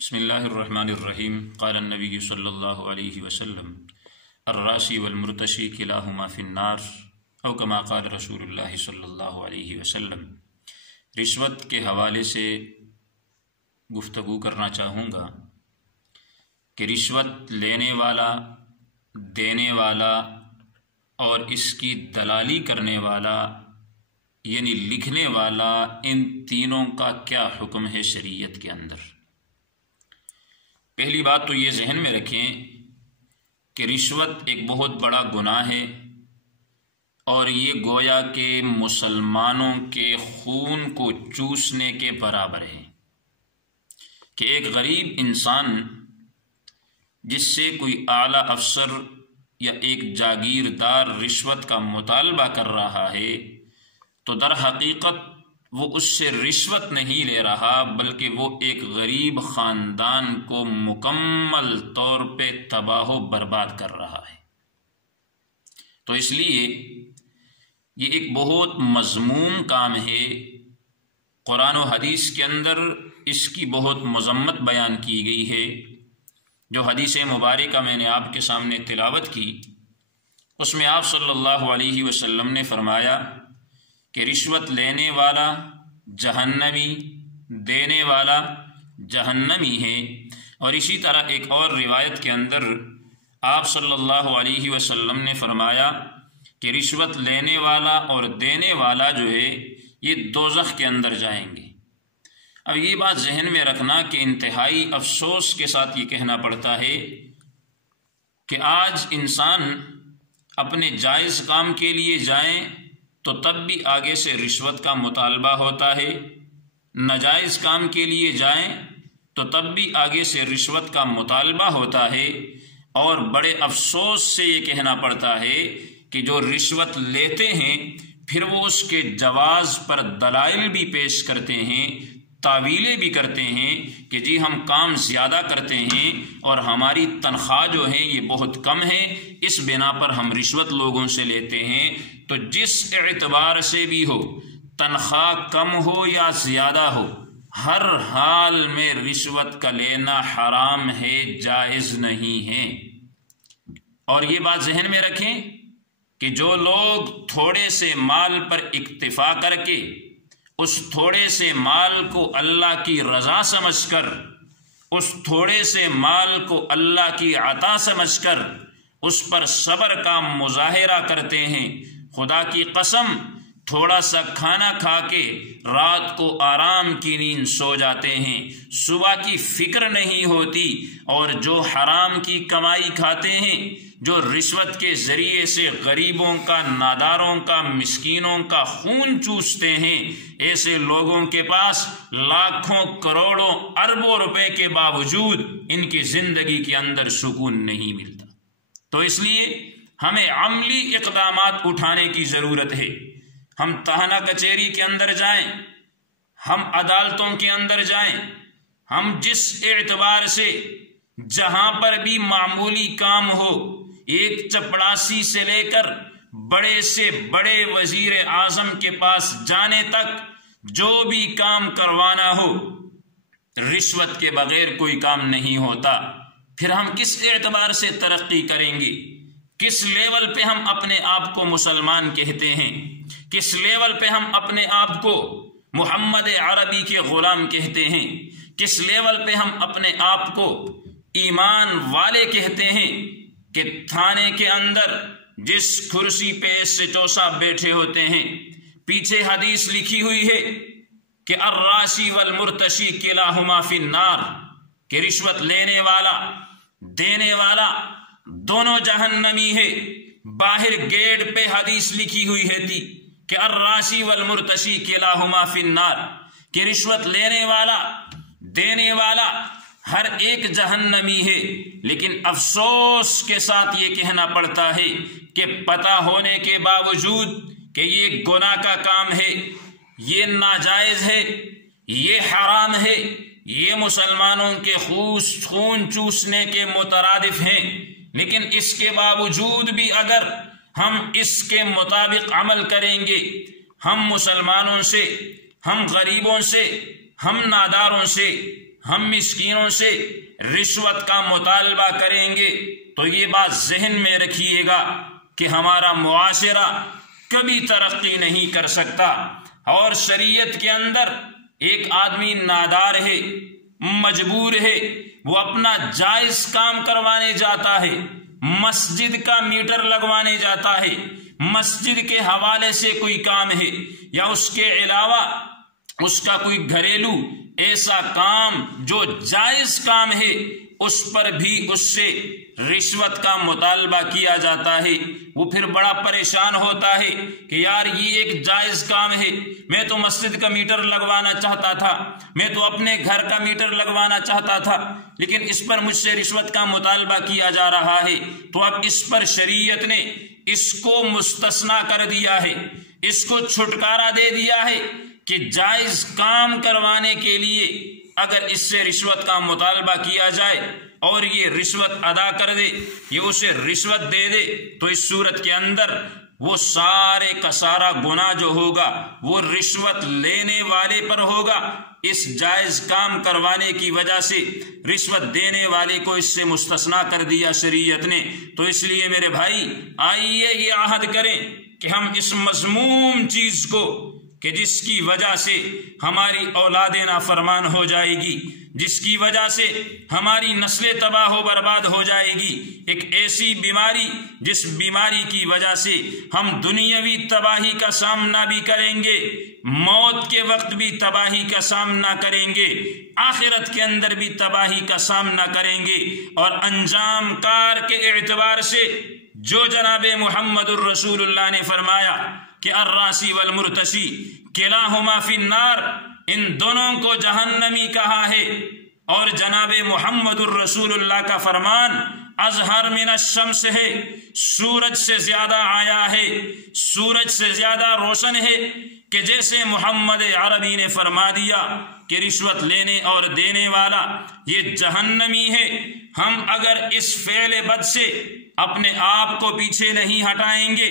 بسم اللہ الرحمن الرحیم قال النبی صلی اللہ علیہ وسلم الراشی والمرتشی کلاہما فی النار او کما قال رسول اللہ صلی اللہ علیہ وسلم۔ رشوت کے حوالے سے گفتگو کرنا چاہوں گا کہ رشوت لینے والا، دینے والا اور اس کی دلالی کرنے والا یعنی لکھنے والا، ان تینوں کا کیا حکم ہے شریعت کے اندر۔ پہلی بات تو یہ ذہن میں رکھیں کہ رشوت ایک بہت بڑا گناہ ہے اور یہ گویا کہ مسلمانوں کے خون کو چوسنے کے برابر ہے کہ ایک غریب انسان جس سے کوئی اعلیٰ افسر یا ایک جاگیردار رشوت کا مطالبہ کر رہا ہے تو در حقیقت وہ اس سے رشوت نہیں لے رہا، بلکہ وہ ایک غریب خاندان کو مکمل طور پہ تباہ و برباد کر رہا ہے۔ تو اس لیے یہ ایک بہت مذموم کام ہے۔ قرآن و حدیث کے اندر اس کی بہت مذمت بیان کی گئی ہے۔ جو حدیث مبارکہ میں نے آپ کے سامنے تلاوت کی، اس میں آپ صلی اللہ علیہ وسلم نے فرمایا کہ رشوت لینے والا جہنمی، دینے والا جہنمی ہے۔ اور اسی طرح ایک اور روایت کے اندر آپ صلی اللہ علیہ وسلم نے فرمایا کہ رشوت لینے والا اور دینے والا جو ہے یہ دوزخ کے اندر جائیں گے۔ اب یہ بات ذہن میں رکھنا کہ انتہائی افسوس کے ساتھ یہ کہنا پڑتا ہے کہ آج انسان اپنے جائز کام کے لیے جائیں تو تب بھی آگے سے رشوت کا مطالبہ ہوتا ہے، ناجائز کام کے لیے جائیں تو تب بھی آگے سے رشوت کا مطالبہ ہوتا ہے۔ اور بڑے افسوس سے یہ کہنا پڑتا ہے کہ جو رشوت لیتے ہیں پھر وہ اس کے جواز پر دلائل بھی پیش کرتے ہیں، تعویلیں بھی کرتے ہیں کہ جی ہم کام زیادہ کرتے ہیں اور ہماری تنخواہ جو ہے یہ بہت کم ہے، اس بنا پر ہم رشوت لوگوں سے لیتے ہیں۔ تو جس اعتبار سے بھی ہو، تنخواہ کم ہو یا زیادہ ہو، ہر حال میں رشوت کا لینا حرام ہے، جائز نہیں ہے۔ اور یہ بات ذہن میں رکھیں کہ جو لوگ تھوڑے سے مال پر اکتفا کر کے اس تھوڑے سے مال کو اللہ کی رضا سمجھ کر، اس تھوڑے سے مال کو اللہ کی عطا سمجھ کر اس پر صبر کا مظاہرہ کرتے ہیں، خدا کی قسم تھوڑا سا کھانا کھا کے رات کو آرام کی نیند سو جاتے ہیں، صبح کی فکر نہیں ہوتی، اور جو حرام کی کمائی کھاتے ہیں، جو رشوت کے ذریعے سے غریبوں کا، ناداروں کا، مسکینوں کا خون چوستے ہیں، ایسے لوگوں کے پاس لاکھوں، کروڑوں، اربوں روپے کے باوجود ان کی زندگی کے اندر سکون نہیں ملتا۔ تو اس لیے ہمیں عملی اقدامات اٹھانے کی ضرورت ہے۔ ہم تہنا کچہری کے اندر جائیں، ہم عدالتوں کے اندر جائیں، ہم جس اعتبار سے جہاں پر بھی معمولی کام ہو، ایک چپڑاسی سے لے کر بڑے سے بڑے وزیر اعظم کے پاس جانے تک جو بھی کام کروانا ہو، رشوت کے بغیر کوئی کام نہیں ہوتا۔ پھر ہم کس اعتبار سے ترقی کریں گے؟ کس لیول پہ ہم اپنے آپ کو مسلمان کہتے ہیں؟ کس لیول پہ ہم اپنے آپ کو محمد عربی کے غلام کہتے ہیں؟ کس لیول پہ ہم اپنے آپ کو ایمان والے کہتے ہیں کہ تھانے کے اندر جس کرسی پہ سے چوسا بیٹھے ہوتے ہیں، پیچھے حدیث لکھی ہوئی ہے کہ الراشی والمرتشی کلاہما فی النار، کہ رشوت لینے والا، دینے والا دونوں جہنمی ہے۔ باہر گیٹ پہ حدیث لکھی ہوئی ہے تھی کہ الراشی والمرتشی کلاہما فی النار، کہ رشوت لینے والا، دینے والا ہر ایک جہنمی ہے۔ لیکن افسوس کے ساتھ یہ کہنا پڑتا ہے کہ پتہ ہونے کے باوجود کہ یہ گناہ کا کام ہے، یہ ناجائز ہے، یہ حرام ہے، یہ مسلمانوں کے خون چوسنے کے مترادف ہیں، لیکن اس کے باوجود بھی اگر ہم اس کے مطابق عمل کریں گے، ہم مسلمانوں سے، ہم غریبوں سے، ہم ناداروں سے، ہم مسکینوں سے رشوت کا مطالبہ کریں گے تو یہ بات ذہن میں رکھیے گا کہ ہمارا معاشرہ کبھی ترقی نہیں کر سکتا۔ اور شریعت کے اندر ایک آدمی نادار ہے، مجبور ہے، وہ اپنا جائز کام کروانے جاتا ہے، مسجد کا میٹر لگوانے جاتا ہے، مسجد کے حوالے سے کوئی کام ہے، یا اس کے علاوہ اس کا کوئی گھریلو ایسا کام جو جائز کام ہے، اس پر بھی اس سے رشوت کا مطالبہ کیا جاتا ہے۔ وہ پھر بڑا پریشان ہوتا ہے کہ یار یہ ایک جائز کام ہے، میں تو مسجد کا میٹر لگوانا چاہتا تھا، میں تو اپنے گھر کا میٹر لگوانا چاہتا تھا، لیکن اس پر مجھ سے رشوت کا مطالبہ کیا جا رہا ہے۔ تو اب اس پر شریعت نے اس کو مستثنا کر دیا ہے، اس کو چھٹکارا دے دیا ہے کہ جائز کام کروانے کے لیے اگر اس سے رشوت کا مطالبہ کیا جائے اور یہ رشوت ادا کر دے، یہ اسے رشوت دے دے، تو اس صورت کے اندر وہ سارے کا سارا گناہ جو ہوگا وہ رشوت لینے والے پر ہوگا۔ اس جائز کام کروانے کی وجہ سے رشوت دینے والے کو اس سے مستثنا کر دیا شریعت نے۔ تو اس لیے میرے بھائی آئیے یہ عہد کریں کہ ہم اس مذموم چیز کو کہ جس کی وجہ سے ہماری اولاد نافرمان ہو جائے گی، جس کی وجہ سے ہماری نسلیں تباہ و برباد ہو جائے گی، ایک ایسی بیماری جس بیماری کی وجہ سے ہم دنیاوی تباہی کا سامنا بھی کریں گے، موت کے وقت بھی تباہی کا سامنا کریں گے، آخرت کے اندر بھی تباہی کا سامنا کریں گے، اور انجام کار کے اعتبار سے جو جناب محمد الرسول اللہ نے فرمایا کہ الراسی والمرتشی کلاہما فی النار، ان دونوں کو جہنمی کہا ہے، اور جناب محمد الرسول اللہ کا فرمان اظہر من الشمس ہے، سورج سے زیادہ آیا ہے، سورج سے زیادہ روشن ہے، کہ جیسے محمد عربی نے فرما دیا کہ رشوت لینے اور دینے والا یہ جہنمی ہے۔ ہم اگر اس فعل بد سے اپنے آپ کو پیچھے نہیں ہٹائیں گے،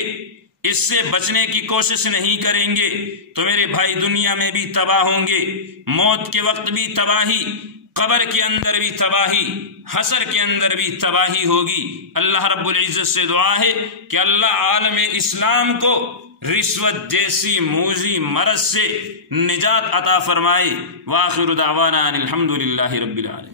اس سے بچنے کی کوشش نہیں کریں گے، تو میرے بھائی دنیا میں بھی تباہ ہوں گے، موت کے وقت بھی تباہی، قبر کے اندر بھی تباہی، حشر کے اندر بھی تباہی ہوگی۔ اللہ رب العزت سے دعا ہے کہ اللہ عالم اسلام کو رشوت جیسی موذی مرض سے نجات عطا فرمائے۔ وآخر دعوانا ان الحمد للہ رب العالمین۔